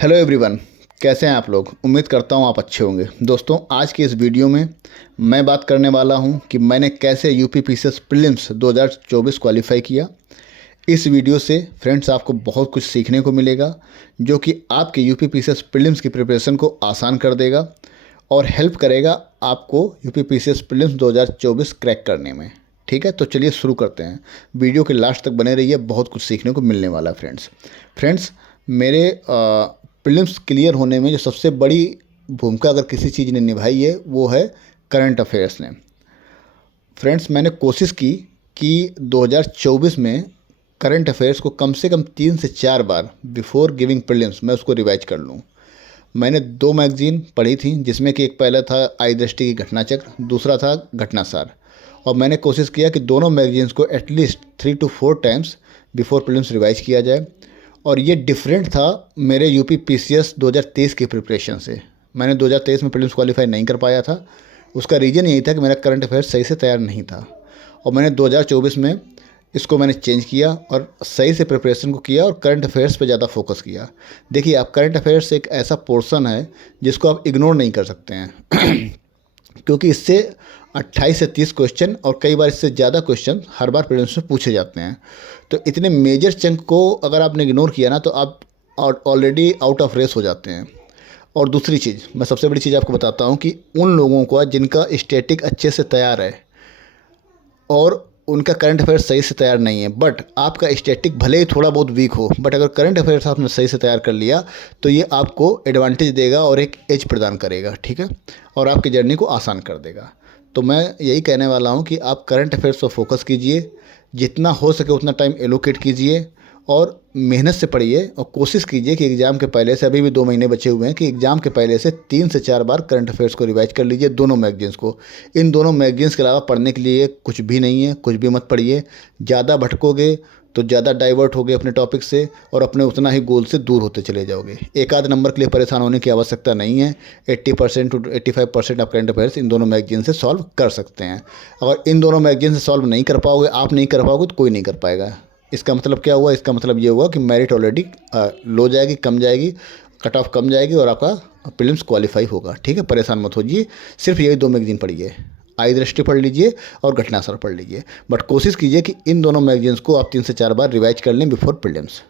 Hello everyone, कैसे हैं आप लोग। उम्मीद करता हूं आप अच्छे होंगे। दोस्तों, आज की इस वीडियो में मैं बात करने वाला हूं कि मैंने कैसे यूपी पीसीएस प्रीलिम्स 2024 क्वालिफाई किया। इस वीडियो से फ्रेंड्स आपको बहुत कुछ सीखने को मिलेगा जो कि आपके यूपी पीसीएस प्रीलिम्स की प्रिपरेशन को आसान कर देगा और हेल्प करेगा आपको यूपी पीसीएस प्रीलिम्स 2024 क्रैक करने में। ठीक है, तो चलिए शुरू करते हैं। वीडियो के लास्ट तक बने रहिए, बहुत कुछ सीखने को मिलने वाला है फ्रेंड्स। मेरे प्रीलिम्स क्लियर होने में जो सबसे बड़ी भूमिका अगर किसी चीज़ ने निभाई है वो है करंट अफेयर्स ने। फ्रेंड्स, मैंने कोशिश की कि 2024 में करंट अफेयर्स को कम से कम 3 से 4 बार बिफोर गिविंग प्रीलिम्स मैं उसको रिवाइज कर लूँ। मैंने 2 मैगज़ीन पढ़ी थी, जिसमें कि एक पहला था आई दृष्टि की घटनाचक्र, दूसरा था घटनासार। और मैंने कोशिश किया कि दोनों मैगज़ीन्स को at least 3 to 4 times before prelims revise किया जाए। और ये डिफरेंट था मेरे यूपी पीसीएस 2023 की प्रिपरेशन से। मैंने 2023 में प्रीलिम्स क्वालिफाई नहीं कर पाया था। उसका रीज़न यही था कि मेरा करंट अफेयर्स सही से तैयार नहीं था। और मैंने 2024 में इसको मैंने चेंज किया और सही से प्रिपरेशन को किया और करंट अफेयर्स पे ज़्यादा फोकस किया। देखिए, आप करंट अफेयर्स एक ऐसा पोर्शन है जिसको आप इग्नोर नहीं कर सकते हैं क्योंकि इससे 28 से 30 क्वेश्चन और कई बार इससे ज़्यादा क्वेश्चन हर बार प्रीलिम्स में पूछे जाते हैं। तो इतने मेजर चंक को अगर आपने इग्नोर किया ना तो आप ऑलरेडी आउट ऑफ रेस हो जाते हैं। और दूसरी चीज़, मैं सबसे बड़ी चीज़ आपको बताता हूँ कि उन लोगों को जिनका स्टैटिक अच्छे से तैयार है और उनका करंट अफेयर्स सही से तैयार नहीं है, बट आपका स्टैटिक भले ही थोड़ा बहुत वीक हो, बट अगर करंट अफेयर्स आपने सही से तैयार कर लिया तो ये आपको एडवांटेज देगा और एक एज प्रदान करेगा। ठीक है, और आपकी जर्नी को आसान कर देगा। तो मैं यही कहने वाला हूँ कि आप करंट अफेयर्स पर फोकस कीजिए, जितना हो सके उतना टाइम एलोकेट कीजिए और मेहनत से पढ़िए। और कोशिश कीजिए कि एग्ज़ाम के पहले से, अभी भी 2 महीने बचे हुए हैं, कि एग्ज़ाम के पहले से 3 से 4 बार करंट अफेयर्स को रिवाइज कर लीजिए, दोनों मैगजीन्स को। इन दोनों मैगजीन्स के अलावा पढ़ने के लिए कुछ भी नहीं है, कुछ भी मत पढ़िए। ज़्यादा भटकोगे तो ज़्यादा डाइवर्ट होगे अपने टॉपिक से और अपने उतना ही गोल से दूर होते चले जाओगे। एक आध नंबर के लिए परेशान होने की आवश्यकता नहीं है। 80% to 85% आप करंट अफेयर्स इन दोनों मैगजीन से सॉल्व कर सकते हैं। अगर इन दोनों मैगजीन से सॉल्व नहीं कर पाओगे, आप नहीं कर पाओगे, तो कोई नहीं कर पाएगा। इसका मतलब क्या हुआ? इसका मतलब ये हुआ कि मेरिट ऑलरेडी लो जाएगी, कम जाएगी, कट ऑफ कम जाएगी और आपका प्रीलिम्स क्वालिफाई होगा। ठीक है, परेशान मत होइए। सिर्फ यही 2 मैगजीन पढ़िए, आई दृष्टि पढ़ लीजिए और घटनासर पढ़ लीजिए। बट कोशिश कीजिए कि इन दोनों मैगजीन्स को आप 3 से 4 बार रिवाइज कर लें बिफोर प्रीलिम्स।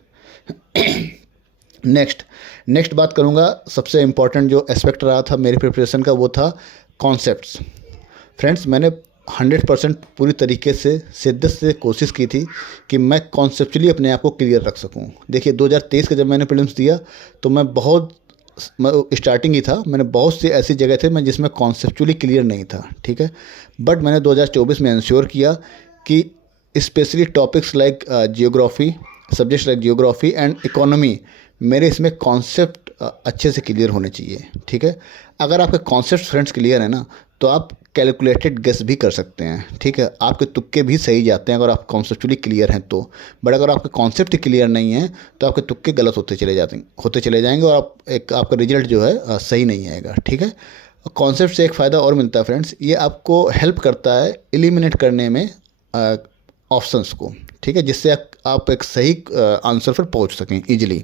नेक्स्ट बात करूँगा, सबसे इम्पॉर्टेंट जो एस्पेक्ट रहा था मेरी प्रिपरेशन का वो था कॉन्सेप्ट्स। फ्रेंड्स, मैंने 100% पूरी तरीके से शिद्दत से कोशिश की थी कि मैं कॉन्सेप्चुअली अपने आप को क्लियर रख सकूं। देखिए, 2023 का जब मैंने प्रीलिम्स दिया तो मैं स्टार्टिंग ही था, मैंने बहुत सी ऐसी जगह थे मैं जिसमें कॉन्सेप्चुअली क्लियर नहीं था। ठीक है, बट मैंने 2024 में इंश्योर किया कि specially topics like geography, subjects like geography and economy, मेरे इसमें कॉन्सेप्ट अच्छे से क्लियर होने चाहिए। ठीक है, अगर आपके कॉन्सेप्ट फ्रेंड्स क्लियर है ना तो आप कैलकुलेटेड गेस भी कर सकते हैं। ठीक है, आपके तुक्के भी सही जाते हैं अगर आप कॉन्सेप्चुअली क्लियर हैं तो। बट अगर आपके कॉन्सेप्ट क्लियर नहीं है तो आपके तुक्के गलत होते चले जाएंगे और आपका रिजल्ट जो है सही नहीं आएगा। ठीक है, कॉन्सेप्ट से एक फ़ायदा और मिलता है फ्रेंड्स, ये आपको हेल्प करता है एलिमिनेट करने में ऑप्शंस को। ठीक है, जिससे आप एक सही आंसर पर पहुंच सकें ईजिली।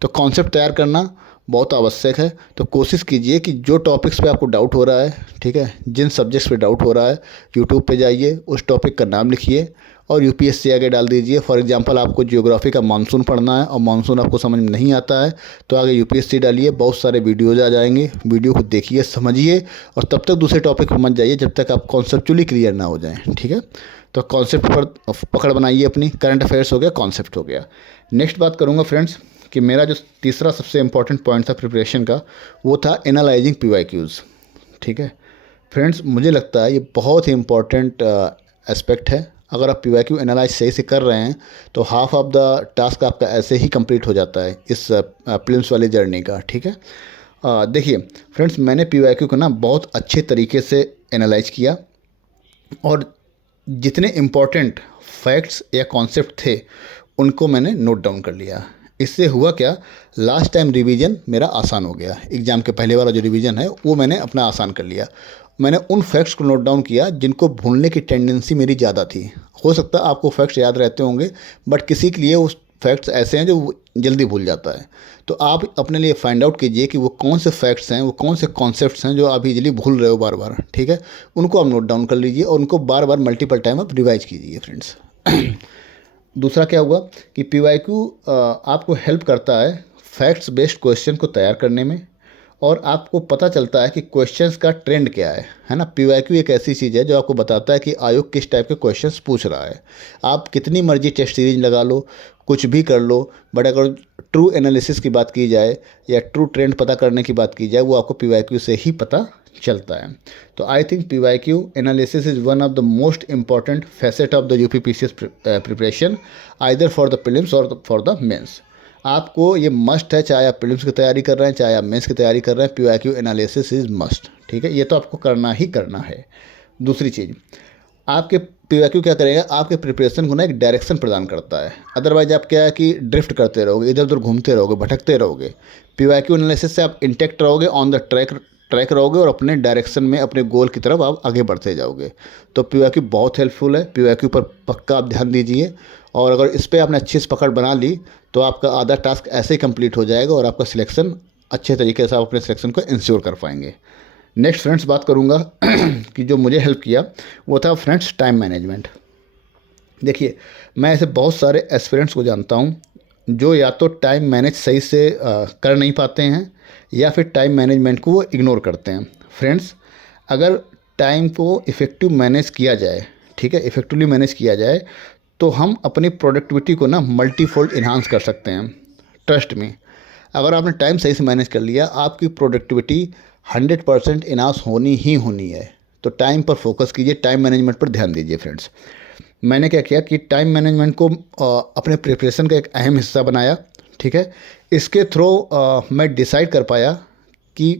तो कॉन्सेप्ट तैयार करना बहुत आवश्यक है। तो कोशिश कीजिए कि जो टॉपिक्स पे आपको डाउट हो रहा है, ठीक है, जिन सब्जेक्ट्स पे डाउट हो रहा है, यूट्यूब पे जाइए, उस टॉपिक का नाम लिखिए और यूपीएससी आगे डाल दीजिए। फॉर एग्जांपल, आपको जियोग्राफी का मानसून पढ़ना है और मानसून आपको समझ में नहीं आता है तो आगे यूपीएससी डालिए, बहुत सारे वीडियोज आ जाएंगे, वीडियो को देखिए, समझिए और तब तक दूसरे टॉपिक पर मत जाइए जब तक आप कॉन्सेप्चुअली क्लियर ना हो जाएँ। ठीक है, तो कॉन्सेप्ट पर पकड़ बनाइए अपनी। करंट अफेयर्स हो गया, कॉन्सेप्ट हो गया। नेक्स्ट बात करूँगा फ्रेंड्स कि मेरा जो तीसरा सबसे इम्पॉर्टेंट पॉइंट था प्रिपरेशन का वो था एनालाइजिंग पीवाईक्यूज़। ठीक है फ्रेंड्स, मुझे लगता है ये बहुत ही इम्पॉर्टेंट एस्पेक्ट है। अगर आप पीवाईक्यू एनालाइज सही से कर रहे हैं तो हाफ ऑफ द टास्क आपका ऐसे ही कंप्लीट हो जाता है इस प्रीलिम्स वाली जर्नी का। ठीक है, देखिए फ्रेंड्स, मैंने पीवाईक्यू को ना बहुत अच्छे तरीके से एनालाइज किया और जितने इम्पॉर्टेंट फैक्ट्स या कॉन्सेप्ट थे उनको मैंने नोट डाउन कर लिया। इससे हुआ क्या, लास्ट टाइम रिवीजन मेरा आसान हो गया। एग्ज़ाम के पहले वाला जो रिवीजन है वो मैंने अपना आसान कर लिया। मैंने उन फैक्ट्स को नोट डाउन किया जिनको भूलने की टेंडेंसी मेरी ज़्यादा थी। हो सकता है आपको फैक्ट्स याद रहते होंगे बट किसी के लिए उस फैक्ट्स ऐसे हैं जो वो जल्दी भूल जाता है। तो आप अपने लिए फाइंड आउट कीजिए कि वो कौन से फैक्ट्स हैं, वो कौन से कॉन्सेप्ट्स हैं जो आप इजीली भूल रहे हो बार बार, ठीक है। उनको आप नोट डाउन कर लीजिए और उनको बार बार मल्टीपल टाइम आप रिवाइज कीजिए फ्रेंड्स। दूसरा क्या हुआ कि पीवाईक्यू आपको हेल्प करता है फैक्ट्स बेस्ड क्वेश्चन को तैयार करने में, और आपको पता चलता है कि क्वेश्चंस का ट्रेंड क्या है ना। पीवाईक्यू एक ऐसी चीज़ है जो आपको बताता है कि आयोग किस टाइप के क्वेश्चंस पूछ रहा है। आप कितनी मर्जी टेस्ट सीरीज लगा लो, कुछ भी कर लो, बट अगर ट्रू एनालिसिस की बात की जाए या ट्रू ट्रेंड पता करने की बात की जाए, वो आपको पीवाईक्यू से ही पता चलता है। तो I think PYQ analysis is one of the most important facet of the UPPCS preparation, either for the prelims और फॉर द मेंस। आपको ये मस्ट है, चाहे आप प्रीलिम्स की तैयारी कर रहे हैं, चाहे आप मेंस की तैयारी कर रहे हैं, पीवाईक्यू एनालिसिस इज़ मस्ट, ठीक है। ये तो आपको करना ही करना है। दूसरी चीज़, आपके पीवाईक्यू क्या करेगा, आपके प्रिपरेशन को ना एक डायरेक्शन प्रदान करता है। अदरवाइज आप क्या है कि ड्रिफ्ट करते रहोगे, इधर उधर घूमते रहोगे, भटकते रहोगे। पीवाईक्यू एनालिसिस से आप इंटेक्ट रहोगे, ऑन द ट्रैक रहोगे, और अपने डायरेक्शन में, अपने गोल की तरफ आप आगे बढ़ते जाओगे। तो पीवाईक्यू बहुत हेल्पफुल है। पीवाईक्यू पर पक्का आप ध्यान दीजिए, और अगर इस पर आपने अच्छी से पकड़ बना ली तो आपका आधा टास्क ऐसे ही कंप्लीट हो जाएगा और आपका सिलेक्शन अच्छे तरीके से आप अपने सिलेक्शन को इंश्योर कर पाएंगे। नेक्स्ट फ्रेंड्स बात करूँगा कि जो मुझे हेल्प किया वो था फ्रेंड्स टाइम मैनेजमेंट। देखिए, मैं ऐसे बहुत सारे एस्पिरेंट्स को जानता हूँ जो या तो टाइम मैनेज सही से कर नहीं पाते हैं, या फिर टाइम मैनेजमेंट को वो इग्नोर करते हैं। फ्रेंड्स, अगर टाइम को इफ़ेक्टिव मैनेज किया जाए, ठीक है, इफ़ेक्टिवली मैनेज किया जाए, तो हम अपनी प्रोडक्टिविटी को ना मल्टीफोल्ड इन्हांस कर सकते हैं। ट्रस्ट में, अगर आपने टाइम सही से मैनेज कर लिया, आपकी प्रोडक्टिविटी 100% इन्हांस होनी ही होनी है। तो टाइम पर फोकस कीजिए, टाइम मैनेजमेंट पर ध्यान दीजिए फ्रेंड्स। मैंने क्या किया कि टाइम मैनेजमेंट को अपने प्रिपरेशन का एक अहम हिस्सा बनाया, ठीक है। इसके थ्रू मैं डिसाइड कर पाया कि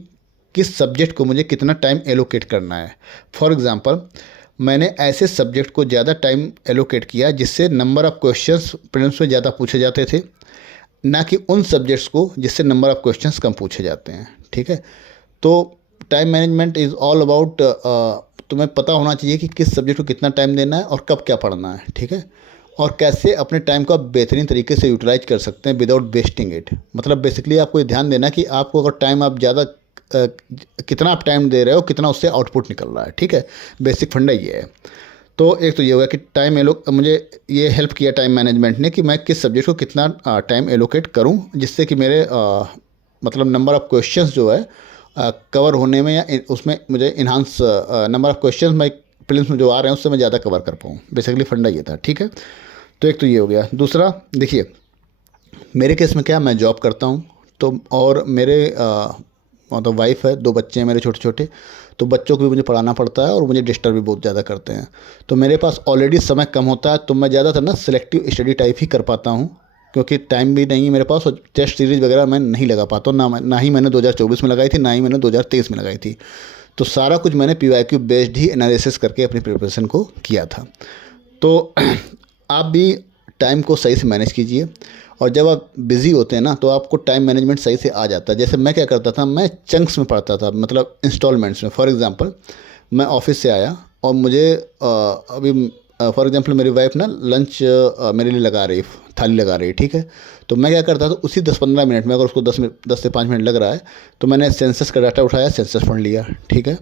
किस सब्जेक्ट को मुझे कितना टाइम एलोकेट करना है। फॉर एग्ज़ाम्पल, मैंने ऐसे सब्जेक्ट को ज़्यादा टाइम एलोकेट किया जिससे नंबर ऑफ़ क्वेश्चंस प्रीलिम्स में ज़्यादा पूछे जाते थे, ना कि उन सब्जेक्ट्स को जिससे नंबर ऑफ़ क्वेश्चंस कम पूछे जाते हैं, ठीक है। तो time management is all about, तुम्हें पता होना चाहिए कि किस सब्जेक्ट को कितना टाइम देना है और कब क्या पढ़ना है, ठीक है, और कैसे अपने टाइम को आप बेहतरीन तरीके से यूटिलाइज कर सकते हैं विदाउट वेस्टिंग इट। मतलब बेसिकली आपको ये ध्यान देना कि आपको अगर टाइम आप ज़्यादा कितना आप टाइम दे रहे हो, कितना उससे आउटपुट निकल रहा है, ठीक है। बेसिक फंडा ये है। तो एक तो ये होगा कि टाइम मुझे ये हेल्प किया टाइम मैनेजमेंट ने कि मैं किस सब्जेक्ट को कितना टाइम एलोकेट करूं, जिससे कि मेरे मतलब नंबर ऑफ़ क्वेश्चंस जो है कवर होने में, या उसमें मुझे इन्हांस नंबर ऑफ़ क्वेश्चंस मैं प्रीलिम्स में जो आ रहे हैं उससे मैं ज़्यादा कवर कर पाऊँ। बेसिकली फंडा ये था, ठीक है। तो एक तो ये हो गया। दूसरा, देखिए मेरे केस में क्या, मैं जॉब करता हूँ, तो और मेरे मतलब वाइफ है, 2 बच्चे हैं मेरे छोटे छोटे, तो बच्चों को भी मुझे पढ़ाना पड़ता है और मुझे डिस्टर्ब भी बहुत ज़्यादा करते हैं। तो मेरे पास ऑलरेडी समय कम होता है, तो मैं ज़्यादातर ना सिलेक्टिव स्टडी टाइप ही कर पाता हूँ, क्योंकि टाइम भी नहीं है मेरे पास, और टेस्ट सीरीज़ वगैरह मैं नहीं लगा पाता हूँ। ना ही मैंने 2024 में लगाई थी, ना ही मैंने 2023 में लगाई थी। तो सारा कुछ मैंने पीवाईक्यू बेस्ड ही एनालिसिस करके अपनी प्रिपरेशन को किया था। तो आप भी टाइम को सही से मैनेज कीजिए, और जब आप बिज़ी होते हैं ना तो आपको टाइम मैनेजमेंट सही से आ जाता है। जैसे मैं क्या करता था, मैं चंक्स में पढ़ता था, मतलब इंस्टॉलमेंट्स में। फॉर एग्ज़ाम्पल, मैं ऑफिस से आया और मुझे अभी फॉर एग्ज़ाम्पल मेरी वाइफ ना लंच मेरे लिए लगा रही, थाली लगा रही, ठीक है। तो मैं क्या करता था, उसी 10-15 मिनट में, अगर उसको 10 से 5 मिनट लग रहा है, तो मैंने सेंसस का डाटा उठाया, सेंसस पढ़ लिया, ठीक है।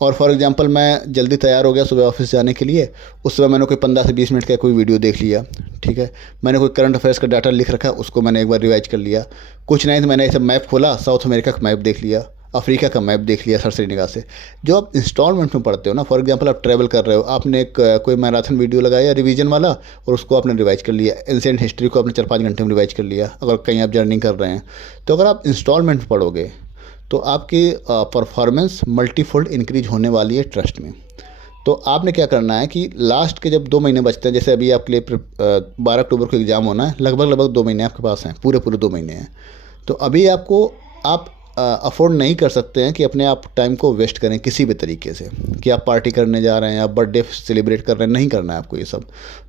और फॉर एग्ज़ाम्पल मैं जल्दी तैयार हो गया सुबह ऑफिस जाने के लिए, उस समय मैंने कोई 15 से 20 मिनट का कोई वीडियो देख लिया, ठीक है। मैंने कोई करंट अफेयर्स का डाटा लिख रखा, उसको मैंने एक बार रिवाइज कर लिया। कुछ नहीं तो मैंने ऐसे मैप खोला, साउथ अमेरिका का मैप देख लिया, अफ्रीका का मैप देख लिया सरसरी निगाह से। जो आप इंस्टॉलमेंट में पढ़ते हो ना, फॉर एग्जांपल आप ट्रैवल कर रहे हो, आपने एक कोई मैराथन वीडियो लगाया रिवीजन वाला, और उसको आपने रिवाइज कर लिया। एंशिएंट हिस्ट्री को आपने 4-5 घंटे में रिवाइज कर लिया, अगर कहीं आप जर्नी कर रहे हैं। तो अगर आप इंस्टॉलमेंट में पढ़ोगे तो आपकी परफॉर्मेंस मल्टीफोल्ड इंक्रीज होने वाली है, ट्रस्ट में। तो आपने क्या करना है कि लास्ट के जब 2 महीने बचते हैं, जैसे अभी आपके लिए 12 अक्टूबर को एग्ज़ाम होना है, लगभग 2 महीने आपके पास हैं, पूरे 2 महीने हैं। तो अभी आपको आप अफोर्ड नहीं कर सकते हैं कि अपने आप टाइम को वेस्ट करें किसी भी तरीके से, कि आप पार्टी करने जा रहे हैं, आप बर्थडे सेलिब्रेट कर रहे हैं, नहीं करना है आपको ये सब।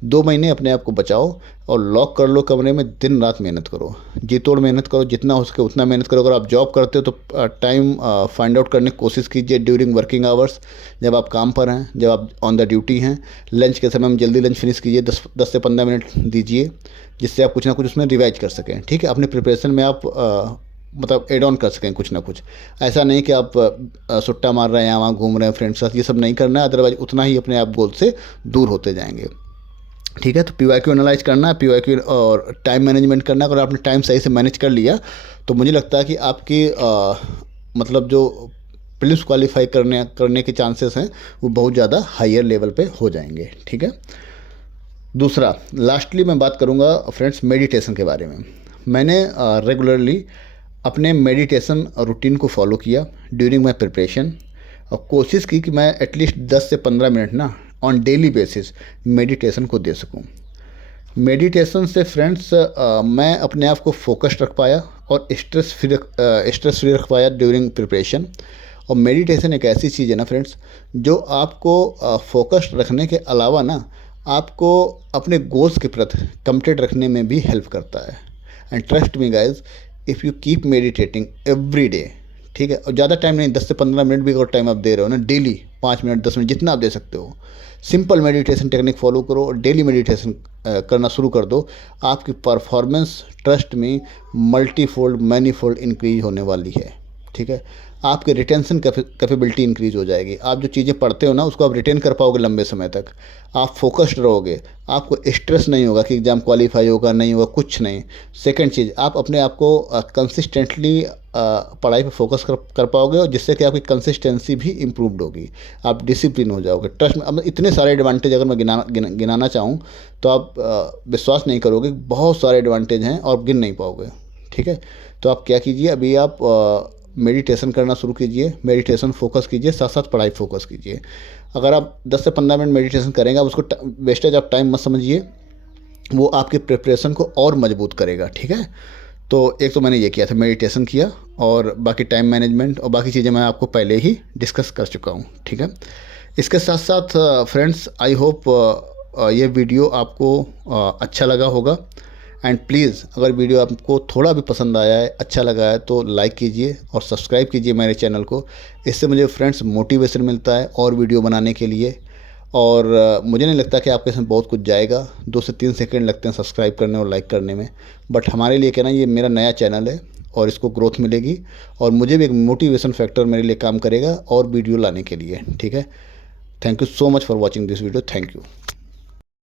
2 महीने अपने आप को बचाओ और लॉक कर लो कमरे में, दिन रात मेहनत करो, जी तोड़ मेहनत करो, जितना हो सके उतना मेहनत करो। अगर आप जॉब करते हो तो टाइम फाइंड आउट करने की कोशिश कीजिए ड्यूरिंग वर्किंग आवर्स, जब आप काम पर हैं, जब आप ऑन द ड्यूटी हैं। लंच के समय में जल्दी लंच फिनिश कीजिए, 10 से 15 मिनट दीजिए, जिससे आप कुछ ना कुछ उसमें रिवाइज कर सकें। ठीक है, अपने प्रिपरेशन में आप मतलब एड ऑन कर सकें कुछ ना कुछ। ऐसा नहीं कि आप सुट्टा मार रहे हैं या वहाँ घूम रहे हैं फ्रेंड्स के साथ, ये सब नहीं करना है, अदरवाइज उतना ही अपने आप गोल से दूर होते जाएंगे। ठीक है, तो PYQ एनालाइज करना है, PYQ और टाइम मैनेजमेंट करना है। अगर आपने टाइम सही से मैनेज कर लिया तो मुझे लगता है कि आपकी मतलब जो प्रीलिम्स क्वालिफाई करने के चांसेस हैं वो बहुत ज़्यादा हायर लेवल पे हो जाएंगे। ठीक है, दूसरा लास्टली मैं बात करूँगा फ्रेंड्स मेडिटेशन के बारे में। मैंने रेगुलरली अपने मेडिटेशन रूटीन को फॉलो किया ड्यूरिंग माय प्रिपरेशन, और कोशिश की कि मैं एटलीस्ट 10 से 15 मिनट ना ऑन डेली बेसिस मेडिटेशन को दे सकूं। मेडिटेशन से फ्रेंड्स मैं अपने आप को फोकस्ड रख पाया और स्ट्रेस फ्री रख पाया ड्यूरिंग प्रिपरेशन। और मेडिटेशन एक ऐसी चीज़ है ना फ्रेंड्स, जो आपको फोकस्ड रखने के अलावा ना आपको अपने गोल्स के प्रति कमिटेड रखने में भी हेल्प करता है। And trust me guys, if you keep meditating every day, ठीक है, और ज़्यादा टाइम नहीं, 10 से 15 मिनट भी अगर टाइम आप दे रहे हो ना, डेली 5 मिनट 10 मिनट जितना आप दे सकते हो, सिंपल मेडिटेशन टेक्निक फॉलो करो और डेली मेडिटेशन करना शुरू कर दो। आपकी परफॉर्मेंस ट्रस्ट में मल्टीफोल्ड मैनीफोल्ड इंक्रीज होने वाली है। ठीक है, आपके रिटेंशन कैपेबिलिटी इंक्रीज हो जाएगी। आप जो चीज़ें पढ़ते हो ना उसको आप रिटेन कर पाओगे लंबे समय तक। आप फोकस्ड रहोगे, आपको स्ट्रेस नहीं होगा कि एग्ज़ाम क्वालिफाई होगा नहीं होगा, कुछ नहीं। सेकंड चीज़, आप अपने आप को कंसिस्टेंटली पढ़ाई पे फोकस कर पाओगे, और जिससे कि आपकी कंसिस्टेंसी भी इम्प्रूव्ड होगी, आप डिसिप्लिन हो जाओगे। ट्रस्ट में अब इतने सारे एडवांटेज अगर मैं गिनाना चाहूँ तो आप विश्वास नहीं करोगे, बहुत सारे एडवांटेज हैं और गिन नहीं पाओगे। ठीक है, तो आप क्या कीजिए, अभी आप मेडिटेशन करना शुरू कीजिए, मेडिटेशन फोकस कीजिए, साथ साथ पढ़ाई फोकस कीजिए। अगर आप 10 से 15 मिनट मेडिटेशन करेंगे, आप उसको वेस्टेज ऑफ टाइम मत समझिए, वो आपके प्रिपरेशन को और मजबूत करेगा। ठीक है, तो एक तो मैंने ये किया था, मेडिटेशन किया, और बाकी टाइम मैनेजमेंट और बाकी चीज़ें मैं आपको पहले ही डिस्कस कर चुका हूँ। ठीक है, इसके साथ साथ फ्रेंड्स आई होप ये वीडियो आपको अच्छा लगा होगा। एंड प्लीज़ अगर वीडियो आपको थोड़ा भी पसंद आया है, अच्छा लगा है, तो लाइक कीजिए और सब्सक्राइब कीजिए मेरे चैनल को। इससे मुझे फ्रेंड्स मोटिवेशन मिलता है और वीडियो बनाने के लिए। और मुझे नहीं लगता कि आपके इसमें बहुत कुछ जाएगा, 2 से 3 सेकंड लगते हैं सब्सक्राइब करने और लाइक करने में, बट हमारे लिए क्या ना, ये मेरा नया चैनल है और इसको ग्रोथ मिलेगी और मुझे भी एक मोटिवेशन फैक्टर मेरे लिए काम करेगा और वीडियो लाने के लिए। ठीक है, thank you so much for watching this video, thank you.